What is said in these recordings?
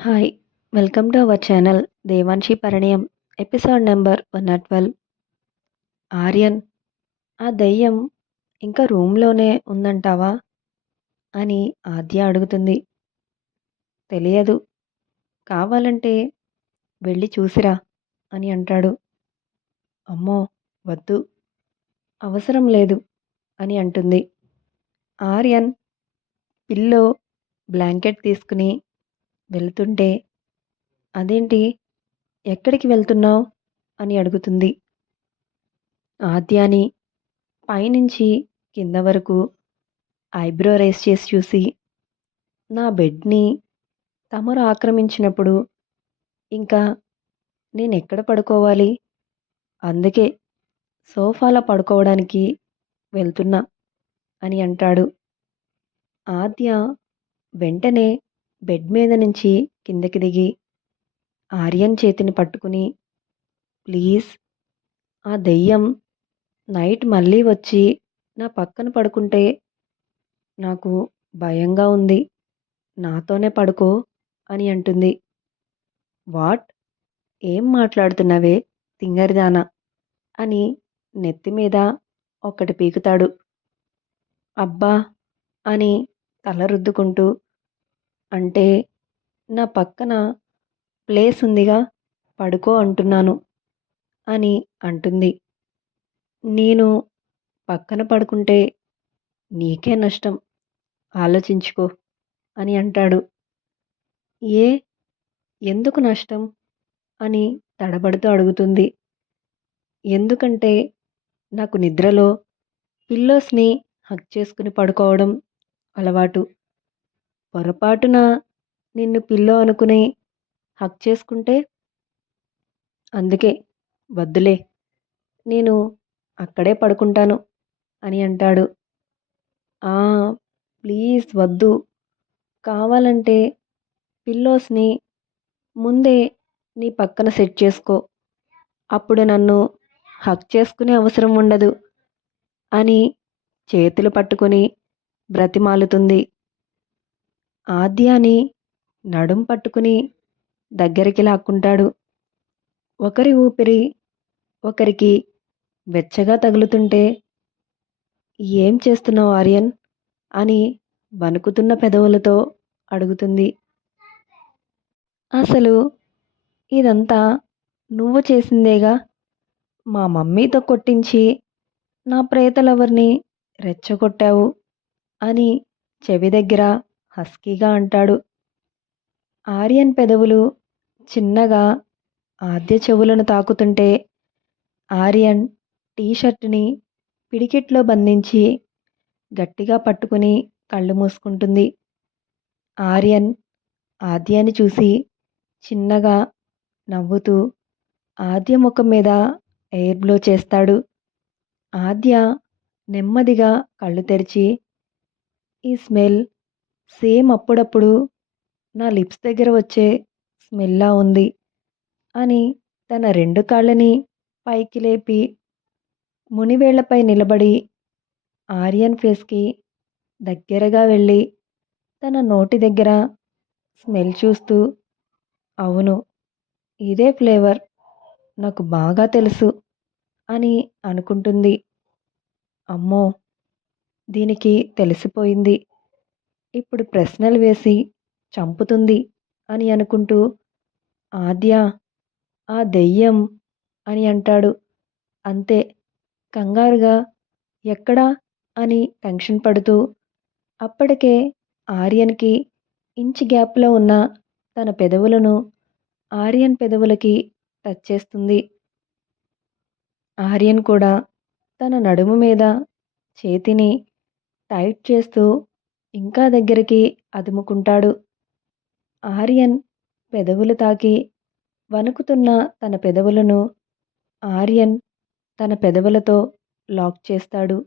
Hi welcome to our channel Devanshi Parinayam episode number one not twelve. Aryan ఆ దెయ్యం ఇంకా రూమ్లోనే ఉందంటావా? అని ఆద్య అడుగుతుంది. తెలియదు కావాలంటే వెళ్ళి చూసిరా అని అంటాడు. అమ్మో వద్దు అవసరం లేదు అని అంటుంది. ఆర్యన్ పిల్లో బ్లాంకెట్ తీసుకుని వెళ్తుంటే అదేంటి? ఎక్కడికి వెళ్తున్నావు? అని అడుగుతుంది. ఆద్యాని పైనుంచి కింద వరకు ఐబ్రో రేస్ చేసి చూసి నా బెడ్ని తమరు ఆక్రమించినప్పుడు ఇంకా నేను ఎక్కడ పడుకోవాలి? అందుకే సోఫాలో పడుకోవడానికి వెళ్తున్నా అని అంటాడు. ఆద్య వెంటనే బెడ్ మీద నుంచి కిందకి దిగి ఆర్యన్ చేతిని పట్టుకుని ప్లీజ్ ఆ దెయ్యం నైట్ మళ్ళీ వచ్చి నా పక్కన పడుకుంటే నాకు భయంగా ఉంది. నాతోనే పడుకో అని అంటుంది. వాట్? ఏం మాట్లాడుతున్నావే తింగరిదానా అని నెత్తి మీద ఒకటి పీకుతాడు. అబ్బా అని తల రుద్దుకుంటూ అంటే నా పక్కన ప్లేస్ ఉందిగా పడుకో అంటున్నాను అని అంటుంది. నేను పక్కన పడుకుంటే నీకే నష్టం ఆలోచించుకో అని అంటాడు. ఏ? ఎందుకు నష్టం? అని తడబడుతూ అడుగుతుంది. ఎందుకంటే నాకు నిద్రలో పిల్లోస్ని హక్ చేసుకుని పడుకోవడం అలవాటు. పొరపాటున నిన్ను పిల్లో అనుకుని హక్ చేసుకుంటే? అందుకే వద్దులే నేను అక్కడే పడుకుంటాను అని అంటాడు. ఆ ప్లీజ్ వద్దు. కావాలంటే పిల్లోస్ని ముందే నీ పక్కన సెట్ చేసుకో. అప్పుడు నన్ను హక్ చేసుకునే అవసరం ఉండదు అని చేతులు పట్టుకొని బ్రతిమాలుతుంది. ఆద్యాని నడుం పట్టుకుని దగ్గరికి లాక్కుంటాడు. ఒకరి ఊపిరి ఒకరికి వెచ్చగా తగులుతుంటే ఏం చేస్తున్నావు ఆర్యన్? అని వణుకుతున్న పెదవులతో అడుగుతుంది. అసలు ఇదంతా నువ్వు చేసిందేగా? మా మమ్మీతో కొట్టించి నా ప్రేతలెవరిని రెచ్చగొట్టావు? అని చెవి దగ్గర హస్కీగా అంటాడు. ఆర్యన్ పెదవులు చిన్నగా ఆద్య చెవులను తాకుతుంటే ఆర్యన్ టీషర్ట్ని పిడికిట్లో బంధించి గట్టిగా పట్టుకుని కళ్ళు మూసుకుంటుంది. ఆర్యన్ ఆద్యాని చూసి చిన్నగా నవ్వుతూ ఆద్య ముఖం మీద ఎయిర్ బ్లో చేస్తాడు. ఆద్య నెమ్మదిగా కళ్ళు తెరిచి ఈ స్మెల్ సేమ్ అప్పుడప్పుడు నా లిప్స్ దగ్గర వచ్చే స్మెల్లా ఉంది అని తన రెండు కాళ్ళని పైకి లేపి మునివేళ్ళపై నిలబడి ఆర్యన్ ఫేస్కి దగ్గరగా వెళ్ళి తన నోటి దగ్గర స్మెల్ చూస్తూ అవును ఇదే ఫ్లేవర్ నాకు బాగా తెలుసు అని అనుకుంటుంది. అమ్మో దీనికి తెలిసిపోయింది. ఇప్పుడు ప్రశ్నలు వేసి చంపుతుంది అని అనుకుంటూ ఆద్య ఆ దెయ్యం అని అంటాడు. అంతే. కంగారుగా ఎక్కడా? అని టెన్షన్ పడుతూ అప్పటికే ఆర్యన్కి ఇంచ్ గ్యాప్లో ఉన్న తన పెదవులను ఆర్యన్ పెదవులకి టచ్ చేస్తుంది. ఆర్యన్ కూడా తన నడుము మీద చేతిని టైట్ చేస్తూ ఇంకా దగ్గరికి అదుముకుంటాడు. ఆర్యన్ పెదవులు తాకి వణుకుతున్న తన పెదవులను ఆర్యన్ తన పెదవులతో లాక్ చేస్తాడు.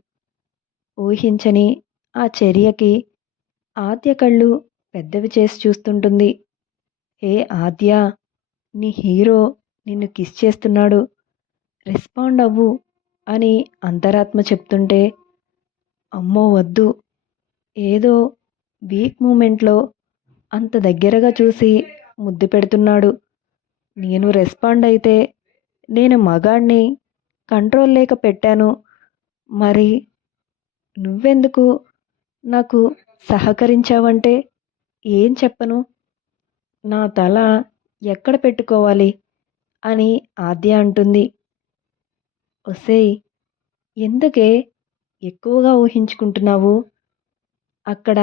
ఊహించని ఆ చర్యకి ఆద్య కళ్ళు పెద్దవి చేసి చూస్తుంటుంది. హే ఆద్య నీ హీరో నిన్ను కిస్ చేస్తున్నాడు. రెస్పాండ్ అవ్వు అని అంతరాత్మ చెప్తుంటే అమ్మో వద్దు ఏదో వీక్ మూమెంట్లో అంత దగ్గరగా చూసి ముద్దు పెడుతున్నాడు. నేను రెస్పాండ్ అయితే నేను మగాణ్ణి కంట్రోల్ లేక పెట్టాను. మరి నువ్వెందుకు నాకు సహకరించావంటే ఏం చెప్పను? నా తల ఎక్కడ పెట్టుకోవాలి అని ఆద్య అంటుంది. ఒసేయ్ ఎందుకే ఎక్కువగా ఊహించుకుంటున్నావు? అక్కడ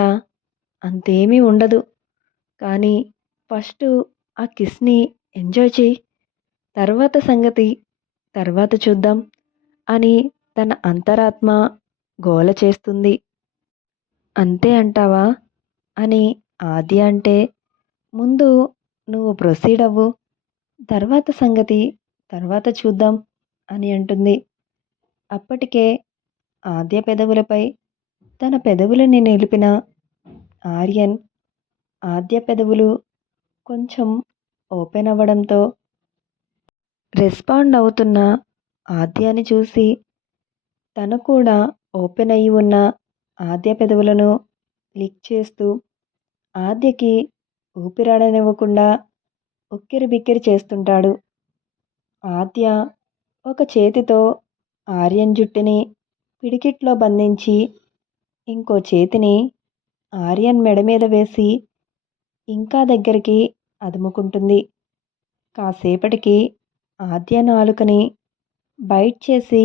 అంతేమీ ఉండదు. కానీ ఫస్ట్ ఆ కిస్ని ఎంజాయ్ చేయి తర్వాత సంగతి తర్వాత చూద్దాం అని తన అంతరాత్మ గోల చేస్తుంది. అంతే అంటావా? అని ఆది అంటే ముందు నువ్వు ప్రొసీడ్ అవ్వు. తర్వాత సంగతి తర్వాత చూద్దాం అని అంటుంది. అప్పటికే ఆద్య పెదవులపై తన పెదవులని నిలిపిన ఆర్యన్ ఆద్య పెదవులు కొంచెం ఓపెన్ అవ్వడంతో రెస్పాండ్ అవుతున్న ఆద్యాని చూసి తను కూడా ఓపెన్ అయి ఉన్న ఆద్య పెదవులను లిక్ చేస్తూ ఆద్యకి ఊపిరాడనివ్వకుండా ఉక్కిరి బిక్కిరి చేస్తుంటాడు. ఆద్య ఒక చేతితో ఆర్యన్ జుట్టుని పిడికిట్లో బంధించి ఇంకో చేతిని ఆర్యన్ మెడ మీద వేసి ఇంకా దగ్గరికి అదుముకుంటుంది. కాసేపటికి ఆద్య నాలుకని బైట్ చేసి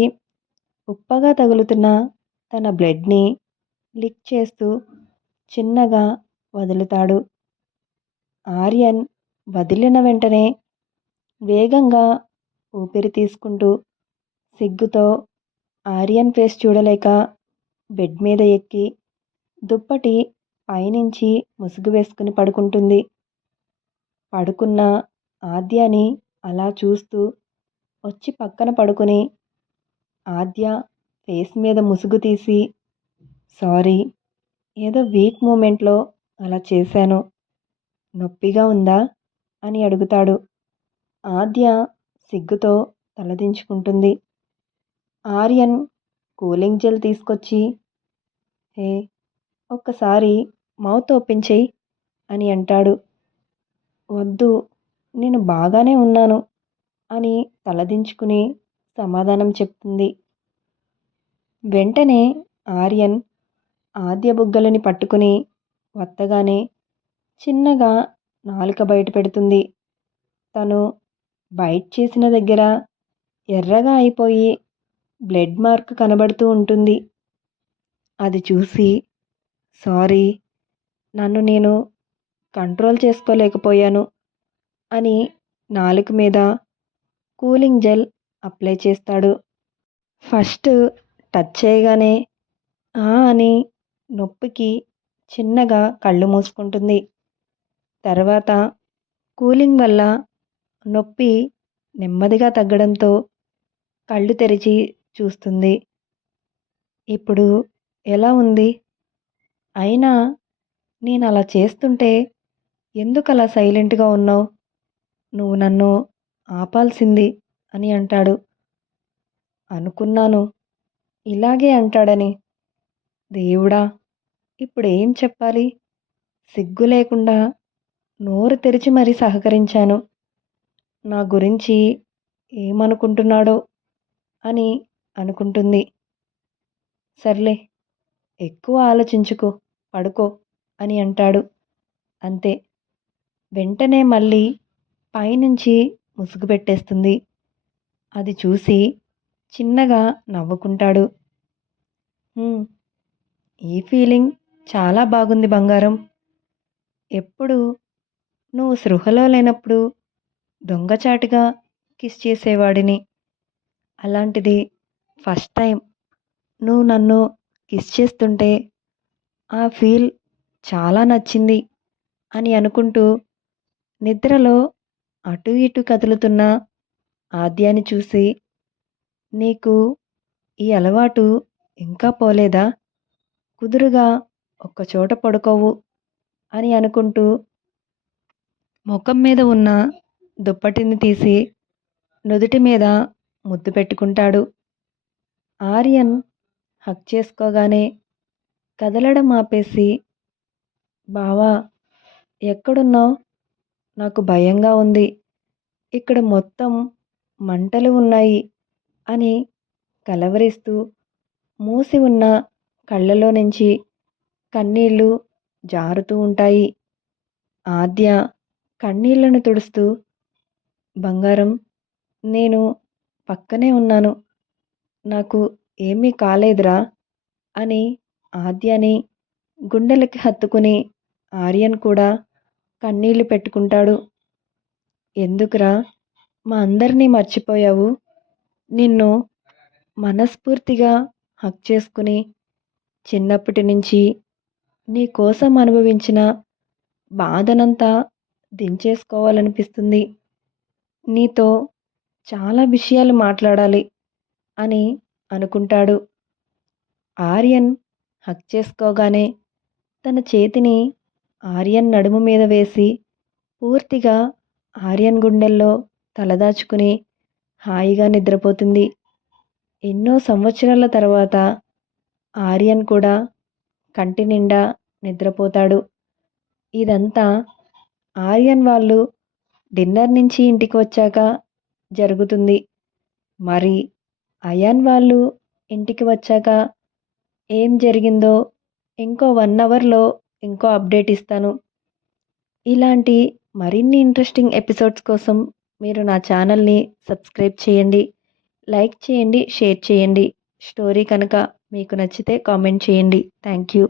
ఉప్పగా తగులుతున్న తన బ్లడ్ని లిక్ చేస్తూ చిన్నగా వదులుతాడు. ఆర్యన్ వదిలిన వెంటనే వేగంగా ఊపిరి తీసుకుంటూ సిగ్గుతో ఆర్యన్ ఫేస్ చూడలేక బెడ్ మీద ఎక్కి దుప్పటి పైనుంచి ముసుగు వేసుకుని పడుకుంటుంది. పడుకున్న ఆద్యాని అలా చూస్తూ వచ్చి పక్కన పడుకుని ఆద్య ఫేస్ మీద ముసుగు తీసి సారీ ఏదో వీక్ మూమెంట్లో అలా చేశాను. నొప్పిగా ఉందా? అని అడుగుతాడు. ఆద్య సిగ్గుతో తలదించుకుంటుంది. ఆర్యన్ కూలింగ్ జెల్ తీసుకొచ్చి హే ఒక్కసారి మౌత్ ఓపెన్ చేయి అని అంటాడు. వద్దు నేను బాగానే ఉన్నాను అని తలదించుకుని సమాధానం చెప్తుంది. వెంటనే ఆర్యన్ ఆద్య బుగ్గలని పట్టుకుని వత్తగానే చిన్నగా నాలుక బయట పెడుతుంది. తను బైట్ చేసిన దగ్గర ఎర్రగా అయిపోయి బ్లడ్ మార్క్ కనబడుతూ ఉంటుంది. అది చూసి సారీ నన్ను నేను కంట్రోల్ చేసుకోలేకపోయాను అని నాలుక మీద కూలింగ్ జెల్ అప్లై చేస్తాడు. ఫస్ట్ టచ్ చేయగానే ఆ అని నొప్పికి చిన్నగా కళ్ళు మూసుకుంటుంది. తర్వాత కూలింగ్ వల్ల నొప్పి నెమ్మదిగా తగ్గడంతో కళ్ళు తెరిచి చూస్తుంది. ఇప్పుడు ఎలా ఉంది? అయినా నేను అలా చేస్తుంటే ఎందుకు అలా సైలెంట్గా ఉన్నావు? నువ్వు నన్ను ఆపాల్సింది అని అంటాడు. అనుకున్నాను. ఇలాగే అంటాడని. దేవుడా ఇప్పుడు ఏం చెప్పాలి? సిగ్గు లేకుండా నోరు తెరిచి మరీ సహకరించాను. నా గురించి ఏమనుకుంటున్నాడో అని అనుకుంటుంది. సర్లే ఎక్కువ ఆలోచించుకో పడుకో అని అంటాడు. అంతే. వెంటనే మళ్ళీ పైనుంచి ముసుగు పెట్టేస్తుంది. అది చూసి చిన్నగా నవ్వుకుంటాడు. ఈ ఫీలింగ్ చాలా బాగుంది బంగారం. ఎప్పుడు నువ్వు సృహలో లేనప్పుడు దొంగచాటుగా కిస్ చేసేవాడిని. అలాంటిది ఫస్ట్ టైం నువ్వు నన్ను కిస్ చేస్తుంటే ఆ ఫీల్ చాలా నచ్చింది అని అనుకుంటూ నిద్రలో అటు ఇటు కదులుతున్న ఆద్యాన్ని చూసి నీకు ఈ అలవాటు ఇంకా పోలేదా? కుదురుగా ఒక్కచోట పడుకోవు అని అనుకుంటూ ముఖం మీద ఉన్న దుప్పటిని తీసి నుదుటి మీద ముద్దు పెట్టుకుంటాడు. ఆర్యన్ హక్ చేసుకోగానే కదలడం ఆపేసి బావా ఎక్కడున్నావు? నాకు భయంగా ఉంది. ఇక్కడ మొత్తం మంటలు ఉన్నాయి అని కలవరిస్తూ మూసి ఉన్న కళ్ళలో నుంచి కన్నీళ్ళు జారుతూ ఉంటాయి. ఆద్య కన్నీళ్ళను తుడుస్తూ బంగారం నేను పక్కనే ఉన్నాను. నాకు ఏమీ కాలేదురా అని ఆద్యని గుండెలకి హత్తుకుని ఆర్యన్ కూడా కన్నీళ్ళు పెట్టుకుంటాడు. ఎందుకురా? మా అందరినీ మర్చిపోయావు. నిన్ను మనస్ఫూర్తిగా హక్ చేసుకుని చిన్నప్పటి నుంచి నీ కోసం అనుభవించిన బాధనంతా దించేసుకోవాలనిపిస్తుంది. నీతో చాలా విషయాలు మాట్లాడాలి. అని అనుకుంటాడు. ఆర్యన్ హక్ చేసుకోగానే తన చేతిని ఆర్యన్ నడుము మీద వేసి పూర్తిగా ఆర్యన్ గుండెల్లో తలదాచుకుని హాయిగా నిద్రపోతుంది. ఎన్నో సంవత్సరాల తర్వాత ఆర్యన్ కూడా కంటి నిండా నిద్రపోతాడు. ఇదంతా ఆర్యన్ వాళ్ళు డిన్నర్ నుంచి ఇంటికి వచ్చాక జరుగుతుంది. మరి అయాన్ వాళ్ళు ఇంటికి వచ్చాక ఏం జరిగిందో ఇంకో వన్ అవర్లో ఇంకో అప్డేట్ ఇస్తాను. ఇలాంటి మరిన్ని ఇంట్రెస్టింగ్ ఎపిసోడ్స్ కోసం మీరు నా ఛానల్ని సబ్స్క్రైబ్ చేయండి లైక్ చేయండి షేర్ చేయండి. స్టోరీ కనుక మీకు నచ్చితే కామెంట్ చేయండి. Thank you.